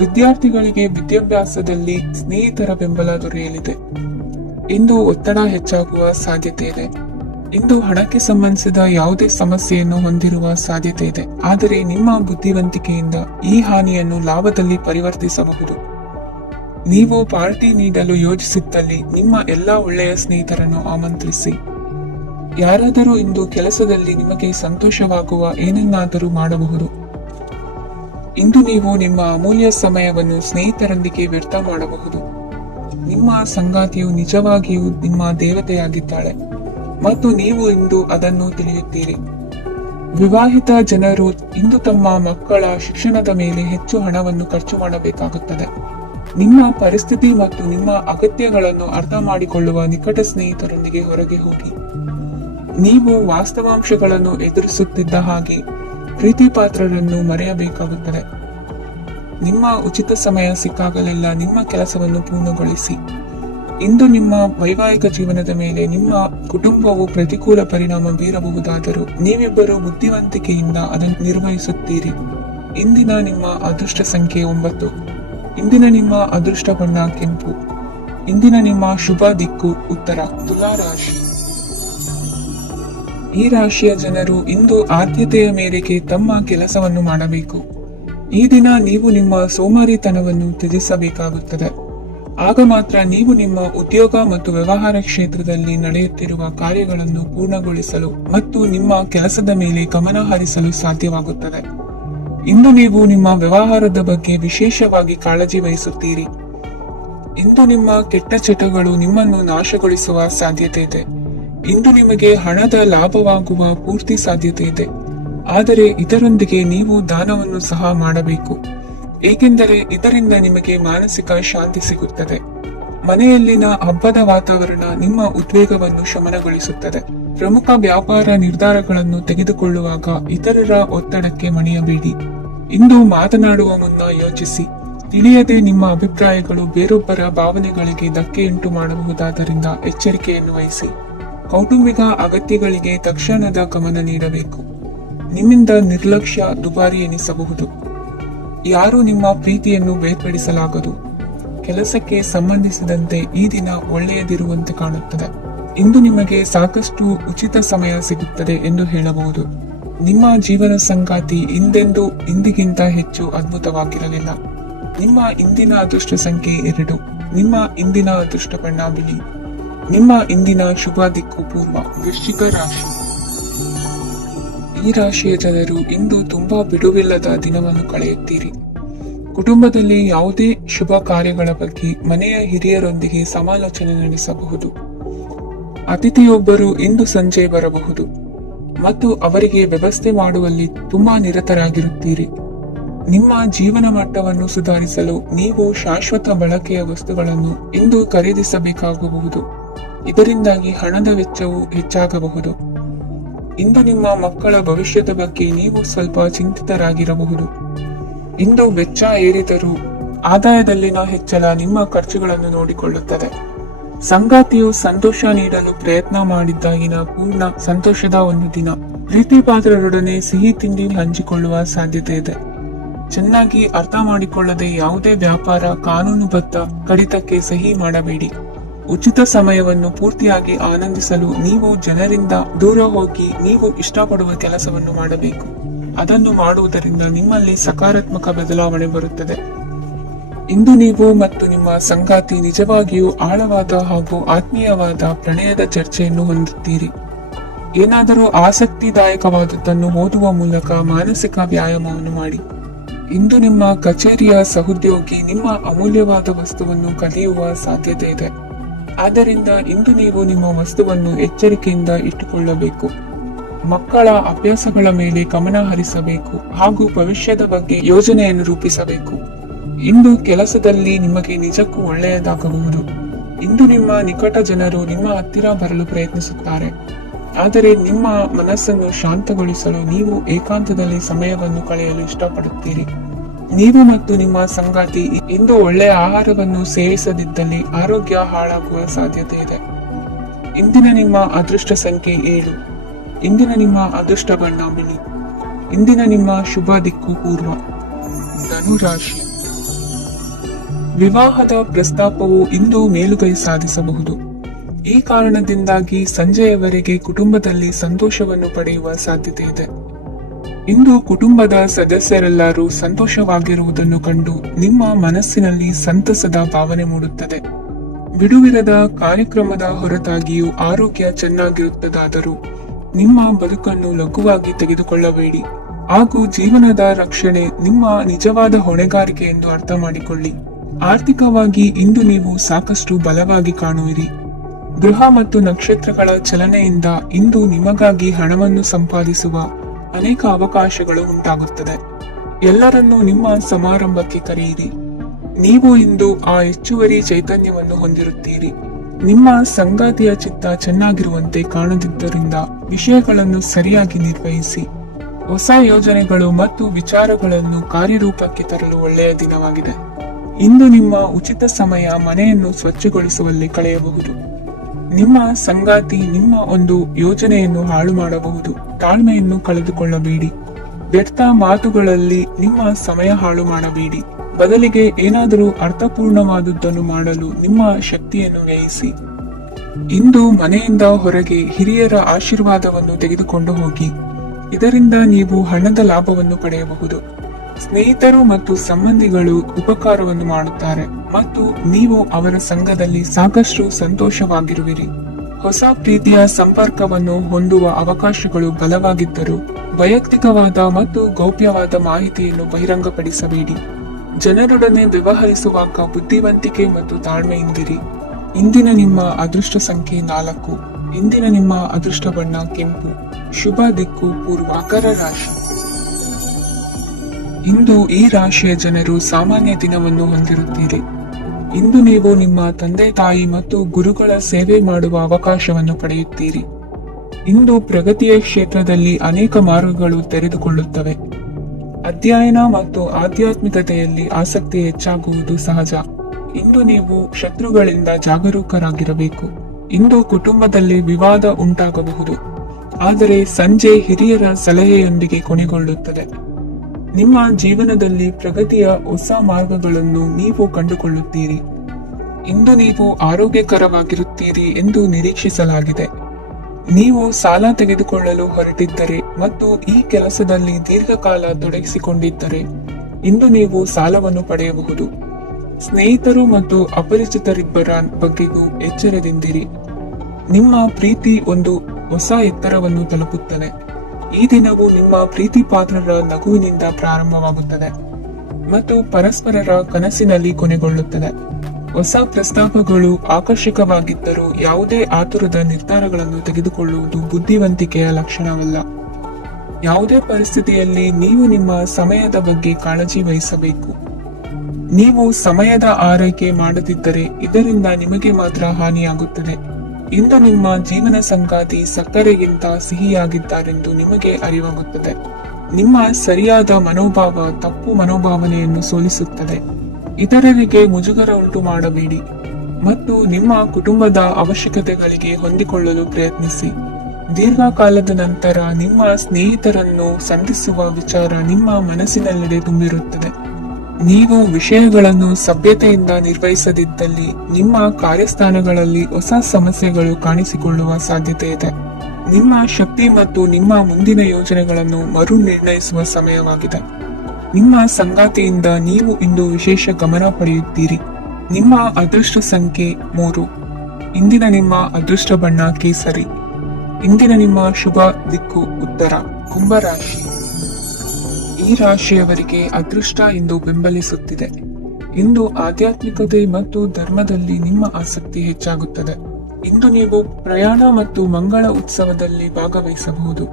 ವಿದ್ಯಾರ್ಥಿಗಳಿಗೆ ವಿದ್ಯಾಭ್ಯಾಸದಲ್ಲಿ ಸ್ನೇಹಿತರ ಬೆಂಬಲ ದೊರೆಯಲಿದೆ. ಇಂದು ಒತ್ತಡ ಹೆಚ್ಚಾಗುವ ಸಾಧ್ಯತೆ ಇದೆ. ಇಂದು ಹಣಕ್ಕೆ ಸಂಬಂಧಿಸಿದ ಯಾವುದೇ ಸಮಸ್ಯೆಯನ್ನು ಹೊಂದಿರುವ ಸಾಧ್ಯತೆ ಇದೆ, ಆದರೆ ನಿಮ್ಮ ಬುದ್ಧಿವಂತಿಕೆಯಿಂದ ಈ ಹಾನಿಯನ್ನು ಲಾಭದಲ್ಲಿ ಪರಿವರ್ತಿಸಬಹುದು. ನೀವು ಪಾರ್ಟಿ ನೀಡಲು ಯೋಜಿಸಿದ್ದಲ್ಲಿ ನಿಮ್ಮ ಎಲ್ಲಾ ಒಳ್ಳೆಯ ಸ್ನೇಹಿತರನ್ನು ಆಮಂತ್ರಿಸಿ. ಯಾರಾದರೂ ಇಂದು ಕೆಲಸದಲ್ಲಿ ನಿಮಗೆ ಸಂತೋಷವಾಗುವ ಏನನ್ನಾದರೂ ಮಾಡಬಹುದು. ಇಂದು ನೀವು ನಿಮ್ಮ ಅಮೂಲ್ಯ ಸಮಯವನ್ನು ಸ್ನೇಹಿತರೊಂದಿಗೆ ವ್ಯರ್ಥ ಮಾಡಬಹುದು. ನಿಮ್ಮ ಸಂಗಾತಿಯು ನಿಜವಾಗಿಯೂ ನಿಮ್ಮ ದೇವತೆಯಾಗಿದ್ದಾಳೆ ಮತ್ತು ನೀವು ಇಂದು ಅದನ್ನು ತಿಳಿಯುತ್ತೀರಿ. ವಿವಾಹಿತ ಜನರು ಇಂದು ತಮ್ಮ ಮಕ್ಕಳ ಶಿಕ್ಷಣದ ಮೇಲೆ ಹೆಚ್ಚು ಹಣವನ್ನು ಖರ್ಚು ಮಾಡಬೇಕಾಗುತ್ತದೆ. ನಿಮ್ಮ ಪರಿಸ್ಥಿತಿ ಮತ್ತು ನಿಮ್ಮ ಅಗತ್ಯಗಳನ್ನು ಅರ್ಥ ಮಾಡಿಕೊಳ್ಳುವ ನಿಕಟ ಸ್ನೇಹಿತರೊಂದಿಗೆ ಹೊರಗೆ ಹೋಗಿ. ನೀವು ವಾಸ್ತವಾಂಶಗಳನ್ನು ಎದುರಿಸುತ್ತಿದ್ದ ಹಾಗೆ ಪ್ರೀತಿ ಪಾತ್ರರನ್ನು ಮರೆಯಬೇಕಾಗುತ್ತದೆ. ನಿಮ್ಮ ಉಚಿತ ಸಮಯ ಸಿಕ್ಕಾಗಲೆಲ್ಲ ನಿಮ್ಮ ಕೆಲಸವನ್ನು ಪೂರ್ಣಗೊಳಿಸಿ. ಇಂದು ನಿಮ್ಮ ವೈವಾಹಿಕ ಜೀವನದ ಮೇಲೆ ನಿಮ್ಮ ಕುಟುಂಬವು ಪ್ರತಿಕೂಲ ಪರಿಣಾಮ ಬೀರಬಹುದಾದರೂ ನೀವಿಬ್ಬರು ಬುದ್ಧಿವಂತಿಕೆಯಿಂದ ಅದನ್ನು ನಿರ್ವಹಿಸುತ್ತೀರಿ. ಇಂದಿನ ನಿಮ್ಮ ಅದೃಷ್ಟ ಸಂಖ್ಯೆ 9. ಇಂದಿನ ನಿಮ್ಮ ಅದೃಷ್ಟ ಬಣ್ಣ ಕೆಂಪು. ಇಂದಿನ ನಿಮ್ಮ ಶುಭ ದಿಕ್ಕು ಉತ್ತರ. ತುಲಾ ರಾಶಿ. ಈ ರಾಶಿಯ ಜನರು ಇಂದು ಆದ್ಯತೆಯ ಮೇರೆಗೆ ತಮ್ಮ ಕೆಲಸವನ್ನು ಮಾಡಬೇಕು. ಈ ದಿನ ನೀವು ನಿಮ್ಮ ಸೋಮಾರಿತನವನ್ನು ತ್ಯಜಿಸಬೇಕಾಗುತ್ತದೆ. ಆಗ ಮಾತ್ರ ನೀವು ನಿಮ್ಮ ಉದ್ಯೋಗ ಮತ್ತು ವ್ಯವಹಾರ ಕ್ಷೇತ್ರದಲ್ಲಿ ನಡೆಯುತ್ತಿರುವ ಕಾರ್ಯಗಳನ್ನು ಪೂರ್ಣಗೊಳಿಸಲು ಮತ್ತು ನಿಮ್ಮ ಕೆಲಸದ ಮೇಲೆ ಗಮನ ಹರಿಸಲು ಸಾಧ್ಯವಾಗುತ್ತದೆ. ಇಂದು ನೀವು ನಿಮ್ಮ ವ್ಯವಹಾರದ ಬಗ್ಗೆ ವಿಶೇಷವಾಗಿ ಕಾಳಜಿ ವಹಿಸುತ್ತೀರಿ. ಇಂದು ನಿಮ್ಮ ಕೆಟ್ಟ ಚಟಗಳು ನಿಮ್ಮನ್ನು ನಾಶಗೊಳಿಸುವ ಸಾಧ್ಯತೆ ಇದೆ. ಇಂದು ನಿಮಗೆ ಹಣದ ಲಾಭವಾಗುವ ಪೂರ್ತಿ ಸಾಧ್ಯತೆ ಇದೆ, ಆದರೆ ಇದರೊಂದಿಗೆ ನೀವು ದಾನವನ್ನು ಸಹ ಮಾಡಬೇಕು, ಏಕೆಂದರೆ ಇದರಿಂದ ನಿಮಗೆ ಮಾನಸಿಕ ಶಾಂತಿ ಸಿಗುತ್ತದೆ. ಮನೆಯಲ್ಲಿನ ಹಬ್ಬದ ವಾತಾವರಣ ನಿಮ್ಮ ಉದ್ವೇಗವನ್ನು ಶಮನಗೊಳಿಸುತ್ತದೆ. ಪ್ರಮುಖ ವ್ಯಾಪಾರ ನಿರ್ಧಾರಗಳನ್ನು ತೆಗೆದುಕೊಳ್ಳುವಾಗ ಇತರರ ಒತ್ತಡಕ್ಕೆ ಮಣಿಯಬೇಡಿ. ಇಂದು ಮಾತನಾಡುವ ಮುನ್ನ ಯೋಚಿಸಿ. ತಿಳಿಯದೆ ನಿಮ್ಮ ಅಭಿಪ್ರಾಯಗಳು ಬೇರೊಬ್ಬರ ಭಾವನೆಗಳಿಗೆ ಧಕ್ಕೆಯುಂಟು ಮಾಡಬಹುದಾದ್ದರಿಂದ ಎಚ್ಚರಿಕೆಯನ್ನು ವಹಿಸಿ. ಕೌಟುಂಬಿಕ ಅಗತ್ಯಗಳಿಗೆ ತಕ್ಷಣದ ಗಮನ ನೀಡಬೇಕು. ನಿಮ್ಮಿಂದ ನಿರ್ಲಕ್ಷ್ಯ ದುಬಾರಿ ಎನಿಸಬಹುದು. ಯಾರು ನಿಮ್ಮ ಪ್ರೀತಿಯನ್ನು ಬೇರ್ಪಡಿಸಲಾಗದು. ಕೆಲಸಕ್ಕೆ ಸಂಬಂಧಿಸಿದಂತೆ ಈ ದಿನ ಒಳ್ಳೆಯದಿರುವಂತೆ ಕಾಣುತ್ತದೆ. ಇಂದು ನಿಮಗೆ ಸಾಕಷ್ಟು ಉಚಿತ ಸಮಯ ಸಿಗುತ್ತದೆ ಎಂದು ಹೇಳಬಹುದು. ನಿಮ್ಮ ಜೀವನ ಸಂಗಾತಿ ಇಂದಿಗಿಂತ ಹೆಚ್ಚು ಅದ್ಭುತವಾಗಿರಲಿಲ್ಲ. ನಿಮ್ಮ ಇಂದಿನ ಅದೃಷ್ಟ ಸಂಖ್ಯೆ 2. ನಿಮ್ಮ ಇಂದಿನ ಅದೃಷ್ಟ ಬಣ್ಣ ಬಿಳಿ. ನಿಮ್ಮ ಇಂದಿನ ಶುಭ ದಿಕ್ಕು ಪೂರ್ವ. ವೃಶ್ಚಿಕ ರಾಶಿ. ಈ ರಾಶಿಯ ಜನರು ಇಂದು ತುಂಬಾ ಬಿಡುವಿಲ್ಲದ ದಿನವನ್ನು ಕಳೆಯುತ್ತೀರಿ. ಕುಟುಂಬದಲ್ಲಿ ಯಾವುದೇ ಶುಭ ಕಾರ್ಯಗಳ ಬಗ್ಗೆ ಮನೆಯ ಹಿರಿಯರೊಂದಿಗೆ ಸಮಾಲೋಚನೆ ನಡೆಸಬಹುದು. ಅತಿಥಿಯೊಬ್ಬರು ಇಂದು ಸಂಜೆ ಬರಬಹುದು ಮತ್ತು ಅವರಿಗೆ ವ್ಯವಸ್ಥೆ ಮಾಡುವಲ್ಲಿ ತುಂಬಾ ನಿರತರಾಗಿರುತ್ತೀರಿ. ನಿಮ್ಮ ಜೀವನ ಮಟ್ಟವನ್ನು ಸುಧಾರಿಸಲು ನೀವು ಶಾಶ್ವತ ಬಳಕೆಯ ವಸ್ತುಗಳನ್ನು ಇಂದು ಖರೀದಿಸಬೇಕಾಗಬಹುದು. ಇದರಿಂದಾಗಿ ಹಣದ ವೆಚ್ಚವು ಹೆಚ್ಚಾಗಬಹುದು. ಇಂದು ನಿಮ್ಮ ಮಕ್ಕಳ ಭವಿಷ್ಯದ ಬಗ್ಗೆ ನೀವು ಸ್ವಲ್ಪ ಚಿಂತಿತರಾಗಿರಬಹುದು. ಇಂದು ವೆಚ್ಚ ಏರಿದರೂ ಆದಾಯದಲ್ಲಿನ ಹೆಚ್ಚಳ ನಿಮ್ಮ ಖರ್ಚುಗಳನ್ನು ನೋಡಿಕೊಳ್ಳುತ್ತದೆ. ಸಂಗಾತಿಯು ಸಂತೋಷ ನೀಡಲು ಪ್ರಯತ್ನ ಮಾಡಿದ್ದಾಗಿನ ಪೂರ್ಣ ಸಂತೋಷದ ಒಂದು ದಿನ. ಪ್ರೀತಿ ಪಾತ್ರರೊಡನೆ ಸಿಹಿ ತಿಂಡಿ ಹಂಚಿಕೊಳ್ಳುವ ಸಾಧ್ಯತೆ ಇದೆ. ಚೆನ್ನಾಗಿ ಅರ್ಥ ಮಾಡಿಕೊಳ್ಳದೆ ಯಾವುದೇ ವ್ಯಾಪಾರ ಕಾನೂನುಬದ್ಧ ಕಡಿತಕ್ಕೆ ಸಹಿ ಮಾಡಬೇಡಿ. ಉಚಿತ ಸಮಯವನ್ನು ಪೂರ್ತಿಯಾಗಿ ಆನಂದಿಸಲು ನೀವು ಜನರಿಂದ ದೂರ ಹೋಗಿ ನೀವು ಇಷ್ಟಪಡುವ ಕೆಲಸವನ್ನು ಮಾಡಬೇಕು. ಅದನ್ನು ಮಾಡುವುದರಿಂದ ನಿಮ್ಮಲ್ಲಿ ಸಕಾರಾತ್ಮಕ ಬದಲಾವಣೆ ಬರುತ್ತದೆ. ಇಂದು ನೀವು ಮತ್ತು ನಿಮ್ಮ ಸಂಗಾತಿ ನಿಜವಾಗಿಯೂ ಆಳವಾದ ಹಾಗೂ ಆತ್ಮೀಯವಾದ ಪ್ರಣಯದ ಚರ್ಚೆಯನ್ನು ಹೊಂದುತ್ತೀರಿ. ಏನಾದರೂ ಆಸಕ್ತಿದಾಯಕವಾದದ್ದನ್ನು ಓದುವ ಮೂಲಕ ಮಾನಸಿಕ ವ್ಯಾಯಾಮವನ್ನು ಮಾಡಿ. ಇಂದು ನಿಮ್ಮ ಕಚೇರಿಯ ಸಹೋದ್ಯೋಗಿ ನಿಮ್ಮ ಅಮೂಲ್ಯವಾದ ವಸ್ತುವನ್ನು ಕದಿಯುವ ಸಾಧ್ಯತೆ ಇದೆ. ಆದ್ದರಿಂದ ಇಂದು ನೀವು ನಿಮ್ಮ ವಸ್ತುವನ್ನು ಎಚ್ಚರಿಕೆಯಿಂದ ಇಟ್ಟುಕೊಳ್ಳಬೇಕು. ಮಕ್ಕಳ ಅಭ್ಯಾಸಗಳ ಮೇಲೆ ಗಮನ ಹರಿಸಬೇಕು ಹಾಗೂ ಭವಿಷ್ಯದ ಬಗ್ಗೆ ಯೋಜನೆಯನ್ನು ರೂಪಿಸಬೇಕು. ಇಂದು ಕೆಲಸದಲ್ಲಿ ನಿಮಗೆ ನಿಜಕ್ಕೂ ಒಳ್ಳೆಯದಾಗಬಹುದು. ಇಂದು ನಿಮ್ಮ ನಿಕಟ ಜನರು ನಿಮ್ಮ ಹತ್ತಿರ ಬರಲು ಪ್ರಯತ್ನಿಸುತ್ತಾರೆ, ಆದರೆ ನಿಮ್ಮ ಮನಸ್ಸನ್ನು ಶಾಂತಗೊಳಿಸಲು ನೀವು ಏಕಾಂತದಲ್ಲಿ ಸಮಯವನ್ನು ಕಳೆಯಲು ಇಷ್ಟಪಡುತ್ತೀರಿ. ನೀವು ಮತ್ತು ನಿಮ್ಮ ಸಂಗಾತಿ ಇಂದು ಒಳ್ಳೆಯ ಆಹಾರವನ್ನು ಸೇವಿಸದಿದ್ದಲ್ಲಿ ಆರೋಗ್ಯ ಹಾಳಾಗುವ ಸಾಧ್ಯತೆ ಇದೆ. ಇಂದಿನ ನಿಮ್ಮ ಅದೃಷ್ಟ ಸಂಖ್ಯೆ 7. ಇಂದಿನ ನಿಮ್ಮ ಅದೃಷ್ಟ ಬಣ್ಣ ಬಿಳಿ. ಇಂದಿನ ನಿಮ್ಮ ಶುಭ ದಿಕ್ಕು ಪೂರ್ವ. ಧನುರಾಶಿ. ವಿವಾಹದ ಪ್ರಸ್ತಾಪವು ಇಂದು ಮೇಲುಗೈ ಸಾಧಿಸಬಹುದು. ಈ ಕಾರಣದಿಂದಾಗಿ ಸಂಜೆಯವರೆಗೆ ಕುಟುಂಬದಲ್ಲಿ ಸಂತೋಷವನ್ನು ಪಡೆಯುವ ಸಾಧ್ಯತೆ ಇದೆ. ಇಂದು ಕುಟುಂಬದ ಸದಸ್ಯರೆಲ್ಲರೂ ಸಂತೋಷವಾಗಿರುವುದನ್ನು ಕಂಡು ನಿಮ್ಮ ಮನಸ್ಸಿನಲ್ಲಿ ಸಂತಸದ ಭಾವನೆ ಮೂಡುತ್ತದೆ. ಬಿಡುವಿರದ ಕಾರ್ಯಕ್ರಮದ ಹೊರತಾಗಿಯೂ ಆರೋಗ್ಯ ಚೆನ್ನಾಗಿರುತ್ತದಾದರೂ ನಿಮ್ಮ ಬದುಕನ್ನು ಲಘುವಾಗಿ ತೆಗೆದುಕೊಳ್ಳಬೇಡಿ ಹಾಗೂ ಜೀವನದ ರಕ್ಷಣೆ ನಿಮ್ಮ ನಿಜವಾದ ಹೊಣೆಗಾರಿಕೆ ಎಂದು ಅರ್ಥ ಮಾಡಿಕೊಳ್ಳಿ. ಆರ್ಥಿಕವಾಗಿ ಇಂದು ನೀವು ಸಾಕಷ್ಟು ಬಲವಾಗಿ ಕಾಣುವಿರಿ. ಗೃಹ ಮತ್ತು ನಕ್ಷತ್ರಗಳ ಚಲನೆಯಿಂದ ಇಂದು ನಿಮಗಾಗಿ ಹಣವನ್ನು ಸಂಪಾದಿಸುವ ಅನೇಕ ಅವಕಾಶಗಳು ಉಂಟಾಗುತ್ತದೆ. ಎಲ್ಲರನ್ನೂ ನಿಮ್ಮ ಸಮಾರಂಭಕ್ಕೆ ಕರೆಯಿರಿ. ನೀವು ಇಂದು ಆ ಹೆಚ್ಚುವರಿ ಚೈತನ್ಯವನ್ನು ಹೊಂದಿರುತ್ತೀರಿ. ನಿಮ್ಮ ಸಂಗಾತಿಯ ಚಿತ್ತ ಚೆನ್ನಾಗಿರುವಂತೆ ಕಾಣದಿದ್ದರಿಂದ ವಿಷಯಗಳನ್ನು ಸರಿಯಾಗಿ ನಿರ್ವಹಿಸಿ. ಹೊಸ ಯೋಜನೆಗಳು ಮತ್ತು ವಿಚಾರಗಳನ್ನು ಕಾರ್ಯರೂಪಕ್ಕೆ ತರಲು ಒಳ್ಳೆಯ ದಿನವಾಗಿದೆ. ಇಂದು ನಿಮ್ಮ ಉಚಿತ ಸಮಯ ಮನೆಯನ್ನು ಸ್ವಚ್ಛಗೊಳಿಸುವಲ್ಲಿ ಕಳೆಯಬಹುದು. ನಿಮ್ಮ ಸಂಗಾತಿ ನಿಮ್ಮ ಒಂದು ಯೋಜನೆಯನ್ನು ಹಾಳು ಮಾಡಬಹುದು. ತಾಳ್ಮೆಯನ್ನು ಕಳೆದುಕೊಳ್ಳಬೇಡಿ. ವ್ಯರ್ಥ ಮಾತುಗಳಲ್ಲಿ ನಿಮ್ಮ ಸಮಯ ಹಾಳು ಮಾಡಬೇಡಿ. ಬದಲಿಗೆ ಏನಾದರೂ ಅರ್ಥಪೂರ್ಣವಾದುದನ್ನು ಮಾಡಲು ನಿಮ್ಮ ಶಕ್ತಿಯನ್ನು ವ್ಯಯಿಸಿ. ಇಂದು ಮನೆಯಿಂದ ಹೊರಗೆ ಹಿರಿಯರ ಆಶೀರ್ವಾದವನ್ನು ತೆಗೆದುಕೊಂಡು ಹೋಗಿ. ಇದರಿಂದ ನೀವು ಹಣದ ಲಾಭವನ್ನು ಪಡೆಯಬಹುದು. ಸ್ನೇಹಿತರು ಮತ್ತು ಸಂಬಂಧಿಗಳು ಉಪಕಾರವನ್ನು ಮಾಡುತ್ತಾರೆ ಮತ್ತು ನೀವು ಅವರ ಸಂಘದಲ್ಲಿ ಸಾಕಷ್ಟು ಸಂತೋಷವಾಗಿರುವಿರಿ. ಹೊಸ ಪ್ರೀತಿಯ ಸಂಪರ್ಕವನ್ನು ಹೊಂದುವ ಅವಕಾಶಗಳು ಬಲವಾಗಿದ್ದರೂ ವೈಯಕ್ತಿಕವಾದ ಮತ್ತು ಗೌಪ್ಯವಾದ ಮಾಹಿತಿಯನ್ನು ಬಹಿರಂಗಪಡಿಸಬೇಡಿ. ಜನರೊಡನೆ ವ್ಯವಹರಿಸುವಾಗ ಬುದ್ಧಿವಂತಿಕೆ ಮತ್ತು ತಾಳ್ಮೆಯಿಂದಿರಿ. ಇಂದಿನ ನಿಮ್ಮ ಅದೃಷ್ಟ ಸಂಖ್ಯೆ 4. ಇಂದಿನ ನಿಮ್ಮ ಅದೃಷ್ಟ ಬಣ್ಣ ಕೆಂಪು. ಶುಭ ದಿಕ್ಕು ಪೂರ್ವ. ಮಕರ ರಾಶಿ. ಇಂದು ಈ ರಾಶಿಯ ಜನರು ಸಾಮಾನ್ಯ ದಿನವನ್ನು ಹೊಂದಿರುತ್ತೀರಿ. ಇಂದು ನೀವು ನಿಮ್ಮ ತಂದೆ ತಾಯಿ ಮತ್ತು ಗುರುಗಳ ಸೇವೆ ಮಾಡುವ ಅವಕಾಶವನ್ನು ಪಡೆಯುತ್ತೀರಿ. ಇಂದು ಪ್ರಗತಿಯ ಕ್ಷೇತ್ರದಲ್ಲಿ ಅನೇಕ ಮಾರ್ಗಗಳು ತೆರೆದುಕೊಳ್ಳುತ್ತವೆ. ಅಧ್ಯಯನ ಮತ್ತು ಆಧ್ಯಾತ್ಮಿಕತೆಯಲ್ಲಿ ಆಸಕ್ತಿ ಹೆಚ್ಚಾಗುವುದು ಸಹಜ. ಇಂದು ನೀವು ಶತ್ರುಗಳಿಂದ ಜಾಗರೂಕರಾಗಿರಬೇಕು. ಇಂದು ಕುಟುಂಬದಲ್ಲಿ ವಿವಾದ ಉಂಟಾಗಬಹುದು, ಆದರೆ ಸಂಜೆ ಹಿರಿಯರ ಸಲಹೆಯೊಂದಿಗೆ ಕೊನೆಗೊಳ್ಳುತ್ತದೆ. ನಿಮ್ಮ ಜೀವನದಲ್ಲಿ ಪ್ರಗತಿಯ ಹೊಸ ಮಾರ್ಗಗಳನ್ನು ನೀವು ಕಂಡುಕೊಳ್ಳುತ್ತೀರಿ. ಇಂದು ನೀವು ಆರೋಗ್ಯಕರವಾಗಿರುತ್ತೀರಿ ಎಂದು ನಿರೀಕ್ಷಿಸಲಾಗಿದೆ. ನೀವು ಸಾಲ ತೆಗೆದುಕೊಳ್ಳಲು ಹೊರಟಿದ್ದರೆ ಮತ್ತು ಈ ಕೆಲಸದಲ್ಲಿ ದೀರ್ಘಕಾಲ ತೊಡಗಿಸಿಕೊಂಡಿದ್ದರೆ ಇಂದು ನೀವು ಸಾಲವನ್ನು ಪಡೆಯಬಹುದು. ಸ್ನೇಹಿತರು ಮತ್ತು ಅಪರಿಚಿತರಿಬ್ಬರ ಬಗ್ಗೆಗೂ ಎಚ್ಚರದಿಂದಿರಿ. ನಿಮ್ಮ ಪ್ರೀತಿ ಒಂದು ಹೊಸ ಎತ್ತರವನ್ನು ತಲುಪುತ್ತದೆ. ಈ ದಿನವು ನಿಮ್ಮ ಪ್ರೀತಿ ಪಾತ್ರರ ನಗುವಿನಿಂದ ಪ್ರಾರಂಭವಾಗುತ್ತದೆ ಮತ್ತು ಪರಸ್ಪರರ ಕನಸಿನಲ್ಲಿ ಕೊನೆಗೊಳ್ಳುತ್ತದೆ. ಹೊಸ ಪ್ರಸ್ತಾಪಗಳು ಆಕರ್ಷಕವಾಗಿದ್ದರೂ ಯಾವುದೇ ಆತುರದ ನಿರ್ಧಾರಗಳನ್ನು ತೆಗೆದುಕೊಳ್ಳುವುದು ಬುದ್ಧಿವಂತಿಕೆಯ ಲಕ್ಷಣವಲ್ಲ. ಯಾವುದೇ ಪರಿಸ್ಥಿತಿಯಲ್ಲಿ ನೀವು ನಿಮ್ಮ ಸಮಯದ ಬಗ್ಗೆ ಕಾಳಜಿ ವಹಿಸಬೇಕು. ನೀವು ಸಮಯದ ಆರೈಕೆ ಮಾಡದಿದ್ದರೆ ಇದರಿಂದ ನಿಮಗೆ ಮಾತ್ರ ಹಾನಿಯಾಗುತ್ತದೆ. ಇಂದು ನಿಮ್ಮ ಜೀವನ ಸಂಗಾತಿ ಸಕ್ಕರೆಗಿಂತ ಸಿಹಿಯಾಗಿದ್ದಾರೆಂದು ನಿಮಗೆ ಅರಿವಾಗುತ್ತದೆ. ನಿಮ್ಮ ಸರಿಯಾದ ಮನೋಭಾವ ತಪ್ಪು ಮನೋಭಾವನೆಯನ್ನು ಸೋಲಿಸುತ್ತದೆ. ಇತರರಿಗೆ ಮುಜುಗರ ಉಂಟು ಮಾಡಬೇಡಿ ಮತ್ತು ನಿಮ್ಮ ಕುಟುಂಬದ ಅವಶ್ಯಕತೆಗಳಿಗೆ ಹೊಂದಿಕೊಳ್ಳಲು ಪ್ರಯತ್ನಿಸಿ. ದೀರ್ಘಕಾಲದ ನಂತರ ನಿಮ್ಮ ಸ್ನೇಹಿತರನ್ನು ಸಂಧಿಸುವ ವಿಚಾರ ನಿಮ್ಮ ಮನಸ್ಸಿನೆಲ್ಲೆಡೆ ತುಂಬಿರುತ್ತದೆ. ನೀವು ವಿಷಯಗಳನ್ನು ಸಭ್ಯತೆಯಿಂದ ನಿರ್ವಹಿಸದಿದ್ದಲ್ಲಿ ನಿಮ್ಮ ಕಾರ್ಯಸ್ಥಾನಗಳಲ್ಲಿ ಹೊಸ ಸಮಸ್ಯೆಗಳು ಕಾಣಿಸಿಕೊಳ್ಳುವ ಸಾಧ್ಯತೆ ಇದೆ. ನಿಮ್ಮ ಶಕ್ತಿ ಮತ್ತು ನಿಮ್ಮ ಮುಂದಿನ ಯೋಜನೆಗಳನ್ನು ಮರು ನಿರ್ಣಯಿಸುವ ಸಮಯವಾಗಿದೆ. ನಿಮ್ಮ ಸಂಗಾತಿಯಿಂದ ನೀವು ಇಂದು ವಿಶೇಷ ಗಮನ ಪಡೆಯುತ್ತೀರಿ. ನಿಮ್ಮ ಅದೃಷ್ಟ ಸಂಖ್ಯೆ 3. ಇಂದಿನ ನಿಮ್ಮ ಅದೃಷ್ಟ ಬಣ್ಣ ಕೇಸರಿ. ಇಂದಿನ ನಿಮ್ಮ ಶುಭ ದಿಕ್ಕು ಉತ್ತರ. ಕುಂಭರಾಶಿ. ಈ ರಾಶಿಯವರಿಗೆ ಅದೃಷ್ಟ ಇಂದು ಬೆಂಬಲಿಸುತ್ತಿದೆ. ಇಂದು ಆಧ್ಯಾತ್ಮಿಕತೆ ಮತ್ತು ಧರ್ಮದಲ್ಲಿ ನಿಮ್ಮ ಆಸಕ್ತಿ ಹೆಚ್ಚಾಗುತ್ತದೆ. ಇಂದು ನೀವು ಪ್ರಯಾಣ ಮತ್ತು ಮಂಗಳ ಉತ್ಸವದಲ್ಲಿ ಭಾಗವಹಿಸಬಹುದು.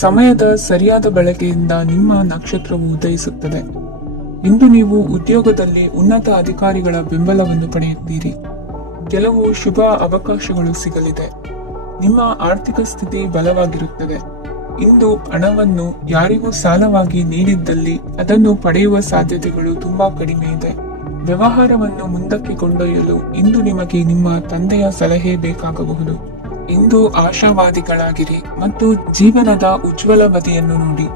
ಸಮಯದ ಸರಿಯಾದ ಬಳಕೆಯಿಂದ ನಿಮ್ಮ ನಕ್ಷತ್ರವು ಉದಯಿಸುತ್ತದೆ. ಇಂದು ನೀವು ಉದ್ಯೋಗದಲ್ಲಿ ಉನ್ನತ ಅಧಿಕಾರಿಗಳ ಬೆಂಬಲವನ್ನು ಪಡೆಯುತ್ತೀರಿ. ಕೆಲವು ಶುಭ ಅವಕಾಶಗಳು ಸಿಗಲಿದೆ. ನಿಮ್ಮ ಆರ್ಥಿಕ ಸ್ಥಿತಿ ಬಲವಾಗಿರುತ್ತದೆ. ಇಂದು ಹಣವನ್ನು ಯಾರಿಗೂ ಸಾಲವಾಗಿ ನೀಡಿದ್ದಲ್ಲಿ ಅದನ್ನು ಪಡೆಯುವ ಸಾಧ್ಯತೆಗಳು ತುಂಬಾ ಕಡಿಮೆ ಇದೆ. ವ್ಯವಹಾರವನ್ನು ಮುಂದಕ್ಕೆ ಕೊಂಡೊಯ್ಯಲು ಇಂದು ನಿಮಗೆ ನಿಮ್ಮ ತಂದೆಯ ಸಲಹೆ ಬೇಕಾಗಬಹುದು. ಇಂದು ಆಶಾವಾದಿಗಳಾಗಿರಿ ಮತ್ತು ಜೀವನದ ಉಜ್ವಲ ಬದಿಯನ್ನು ನೋಡಿ.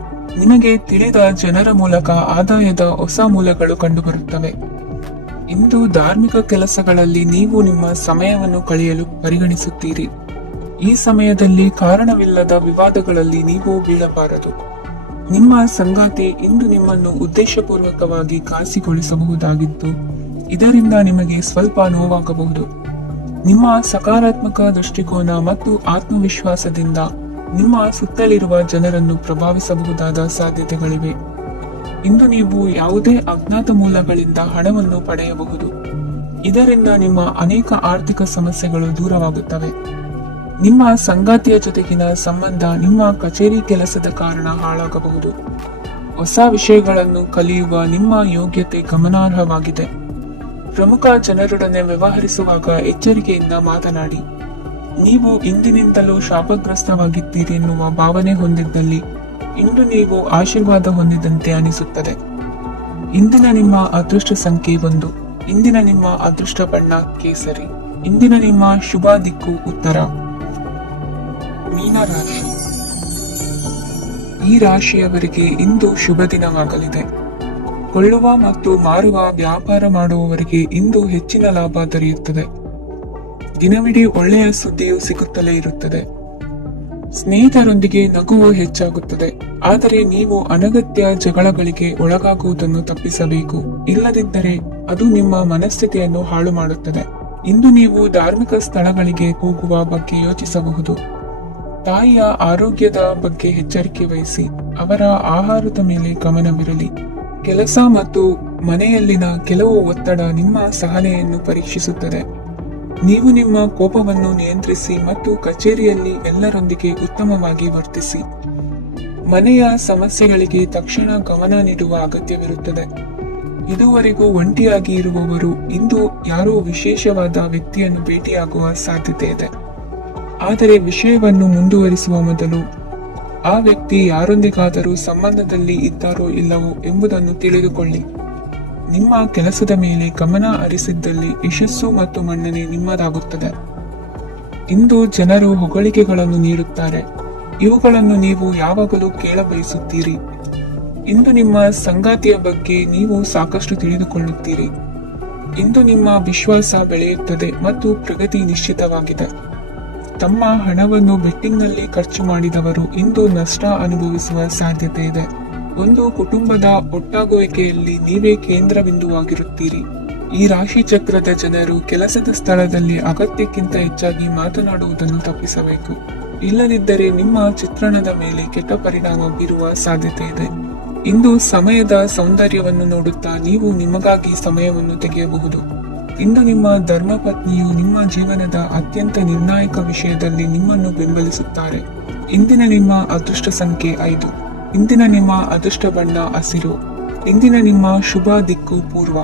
ನಿಮಗೆ ತಿಳಿದ ಜನರ ಮೂಲಕ ಆದಾಯದ ಹೊಸ ಮೂಲಗಳು ಕಂಡುಬರುತ್ತವೆ. ಇಂದು ಧಾರ್ಮಿಕ ಕೆಲಸಗಳಲ್ಲಿ ನೀವು ನಿಮ್ಮ ಸಮಯವನ್ನು ಕಳೆಯಲು ಪರಿಗಣಿಸುತ್ತೀರಿ. ಈ ಸಮಯದಲ್ಲಿ ಕಾರಣವಿಲ್ಲದ ವಿವಾದಗಳಲ್ಲಿ ನೀವು ಬೀಳಬಾರದು. ನಿಮ್ಮ ಸಂಗಾತಿ ಇಂದು ನಿಮ್ಮನ್ನು ಉದ್ದೇಶಪೂರ್ವಕವಾಗಿ ಕಾಸಿಗೊಳಿಸಬಹುದಾಗಿದ್ದು, ಇದರಿಂದ ನಿಮಗೆ ಸ್ವಲ್ಪ ನೋವಾಗಬಹುದು. ನಿಮ್ಮ ಸಕಾರಾತ್ಮಕ ದೃಷ್ಟಿಕೋನ ಮತ್ತು ಆತ್ಮವಿಶ್ವಾಸದಿಂದ ನಿಮ್ಮ ಸುತ್ತಲಿರುವ ಜನರನ್ನು ಪ್ರಭಾವಿಸಬಹುದಾದ ಸಾಧ್ಯತೆಗಳಿವೆ. ಇಂದು ನೀವು ಯಾವುದೇ ಅಜ್ಞಾತ ಮೂಲಗಳಿಂದ ಹಣವನ್ನು ಪಡೆಯಬಹುದು. ಇದರಿಂದ ನಿಮ್ಮ ಅನೇಕ ಆರ್ಥಿಕ ಸಮಸ್ಯೆಗಳು ದೂರವಾಗುತ್ತವೆ. ನಿಮ್ಮ ಸಂಗಾತಿಯ ಜೊತೆಗಿನ ಸಂಬಂಧ ನಿಮ್ಮ ಕಚೇರಿ ಕೆಲಸದ ಕಾರಣ ಹಾಳಾಗಬಹುದು. ಹೊಸ ವಿಷಯಗಳನ್ನು ಕಲಿಯುವ ನಿಮ್ಮ ಯೋಗ್ಯತೆ ಗಮನಾರ್ಹವಾಗಿದೆ. ಪ್ರಮುಖ ಜನರೊಡನೆ ವ್ಯವಹರಿಸುವಾಗ ಎಚ್ಚರಿಕೆಯಿಂದ ಮಾತನಾಡಿ. ನೀವು ಇಂದಿನಿಂದಲೂ ಶಾಪಗ್ರಸ್ತವಾಗಿದ್ದೀರಿ ಎನ್ನುವ ಭಾವನೆ ಹೊಂದಿದ್ದಲ್ಲಿ ಇಂದು ನೀವು ಆಶೀರ್ವಾದ ಹೊಂದಿದಂತೆ ಅನಿಸುತ್ತದೆ. ಇಂದಿನ ನಿಮ್ಮ ಅದೃಷ್ಟ ಸಂಖ್ಯೆ 1. ಇಂದಿನ ನಿಮ್ಮ ಅದೃಷ್ಟ ಬಣ್ಣ ಕೇಸರಿ. ಇಂದಿನ ನಿಮ್ಮ ಶುಭ ದಿಕ್ಕು ಉತ್ತರ. ಮೀನರಾಶಿ. ಈ ರಾಶಿಯವರಿಗೆ ಇಂದು ಶುಭ ದಿನವಾಗಲಿದೆ. ಕೊಳ್ಳುವ ಮತ್ತು ಮಾರುವ ವ್ಯಾಪಾರ ಮಾಡುವವರಿಗೆ ಇಂದು ಹೆಚ್ಚಿನ ಲಾಭ ದೊರೆಯುತ್ತದೆ. ದಿನವಿಡೀ ಒಳ್ಳೆಯ ಸುದ್ದಿಯು ಸಿಗುತ್ತಲೇ ಇರುತ್ತದೆ. ಸ್ನೇಹಿತರೊಂದಿಗೆ ನಗುವು ಹೆಚ್ಚಾಗುತ್ತದೆ. ಆದರೆ ನೀವು ಅನಗತ್ಯ ಜಗಳಗಳಿಗೆ ಒಳಗಾಗುವುದನ್ನು ತಪ್ಪಿಸಬೇಕು. ಇಲ್ಲದಿದ್ದರೆ ಅದು ನಿಮ್ಮ ಮನಸ್ಥಿತಿಯನ್ನು ಹಾಳು ಮಾಡುತ್ತದೆ. ಇಂದು ನೀವು ಧಾರ್ಮಿಕ ಸ್ಥಳಗಳಿಗೆ ಹೋಗುವ ಬಗ್ಗೆ ಯೋಚಿಸಬಹುದು. ತಾಯಿಯ ಆರೋಗ್ಯದ ಬಗ್ಗೆ ಎಚ್ಚರಿಕೆ ವಹಿಸಿ. ಅವರ ಆಹಾರದ ಮೇಲೆ ಗಮನವಿರಲಿ. ಕೆಲಸ ಮತ್ತು ಮನೆಯಲ್ಲಿನ ಕೆಲವು ಒತ್ತಡ ನಿಮ್ಮ ಸಹನೆಯನ್ನು ಪರೀಕ್ಷಿಸುತ್ತದೆ. ನೀವು ನಿಮ್ಮ ಕೋಪವನ್ನು ನಿಯಂತ್ರಿಸಿ ಮತ್ತು ಕಚೇರಿಯಲ್ಲಿ ಎಲ್ಲರೊಂದಿಗೆ ಉತ್ತಮವಾಗಿ ವರ್ತಿಸಿ. ಮನೆಯ ಸಮಸ್ಯೆಗಳಿಗೆ ತಕ್ಷಣ ಗಮನ ನೀಡುವ ಅಗತ್ಯವಿರುತ್ತದೆ. ಇದುವರೆಗೂ ಒಂಟಿಯಾಗಿ ಇರುವವರು ಇಂದು ಯಾರೋ ವಿಶೇಷವಾದ ವ್ಯಕ್ತಿಯನ್ನು ಭೇಟಿಯಾಗುವ ಸಾಧ್ಯತೆ ಇದೆ. ಆದರೆ ವಿಷಯವನ್ನು ಮುಂದುವರಿಸುವ ಮೊದಲು ಆ ವ್ಯಕ್ತಿ ಯಾರೊಂದಿಗಾದರೂ ಸಂಬಂಧದಲ್ಲಿ ಇದ್ದಾರೋ ಇಲ್ಲವೋ ಎಂಬುದನ್ನು ತಿಳಿದುಕೊಳ್ಳಿ. ನಿಮ್ಮ ಕೆಲಸದ ಮೇಲೆ ಗಮನ ಹರಿಸಿದ್ದಲ್ಲಿ ಯಶಸ್ಸು ಮತ್ತು ಮನ್ನಣೆ ನಿಮ್ಮದಾಗುತ್ತದೆ. ಇಂದು ಜನರು ಹೊಗಳಿಕೆಗಳನ್ನು ನೀಡುತ್ತಾರೆ. ಇವುಗಳನ್ನು ನೀವು ಯಾವಾಗಲೂ ಕೇಳಬಯಸುತ್ತೀರಿ. ಇಂದು ನಿಮ್ಮ ಸಂಗಾತಿಯ ಬಗ್ಗೆ ನೀವು ಸಾಕಷ್ಟು ತಿಳಿದುಕೊಳ್ಳುತ್ತೀರಿ. ಇಂದು ನಿಮ್ಮ ವಿಶ್ವಾಸ ಬೆಳೆಯುತ್ತದೆ ಮತ್ತು ಪ್ರಗತಿ ನಿಶ್ಚಿತವಾಗಿದೆ. ತಮ್ಮ ಹಣವನ್ನು ಬೆಟ್ಟಿಂಗ್ನಲ್ಲಿ ಖರ್ಚು ಮಾಡಿದವರು ಇಂದು ನಷ್ಟ ಅನುಭವಿಸುವ ಸಾಧ್ಯತೆ ಇದೆ. ಒಂದು ಕುಟುಂಬದ ಒಟ್ಟಾಗುವಿಕೆಯಲ್ಲಿ ನೀವೇ ಕೇಂದ್ರ ಬಿಂದುವಾಗಿರುತ್ತೀರಿ. ಈ ರಾಶಿ ಚಕ್ರದ ಜನರು ಕೆಲಸದ ಸ್ಥಳದಲ್ಲಿ ಅಗತ್ಯಕ್ಕಿಂತ ಹೆಚ್ಚಾಗಿ ಮಾತನಾಡುವುದನ್ನು ತಪ್ಪಿಸಬೇಕು. ಇಲ್ಲದಿದ್ದರೆ ನಿಮ್ಮ ಚಿತ್ರಣದ ಮೇಲೆ ಕೆಟ್ಟ ಪರಿಣಾಮ ಬೀರುವ ಸಾಧ್ಯತೆ ಇದೆ. ಇಂದು ಸಮಯದ ಸೌಂದರ್ಯವನ್ನು ನೋಡುತ್ತಾ ನೀವು ನಿಮಗಾಗಿ ಸಮಯವನ್ನು ತೆಗೆಯಬಹುದು. ಇಂದು ನಿಮ್ಮ ಧರ್ಮಪತ್ನಿಯು ನಿಮ್ಮ ಜೀವನದ ಅತ್ಯಂತ ನಿರ್ಣಾಯಕ ವಿಷಯದಲ್ಲಿ ನಿಮ್ಮನ್ನು ಬೆಂಬಲಿಸುತ್ತಾರೆ. ಇಂದಿನ ನಿಮ್ಮ ಅದೃಷ್ಟ ಸಂಖ್ಯೆ 5. ಇಂದಿನ ನಿಮ್ಮ ಅದೃಷ್ಟ ಬಣ್ಣ ಹಸಿರು. ಇಂದಿನ ನಿಮ್ಮ ಶುಭ ದಿಕ್ಕು ಪೂರ್ವ.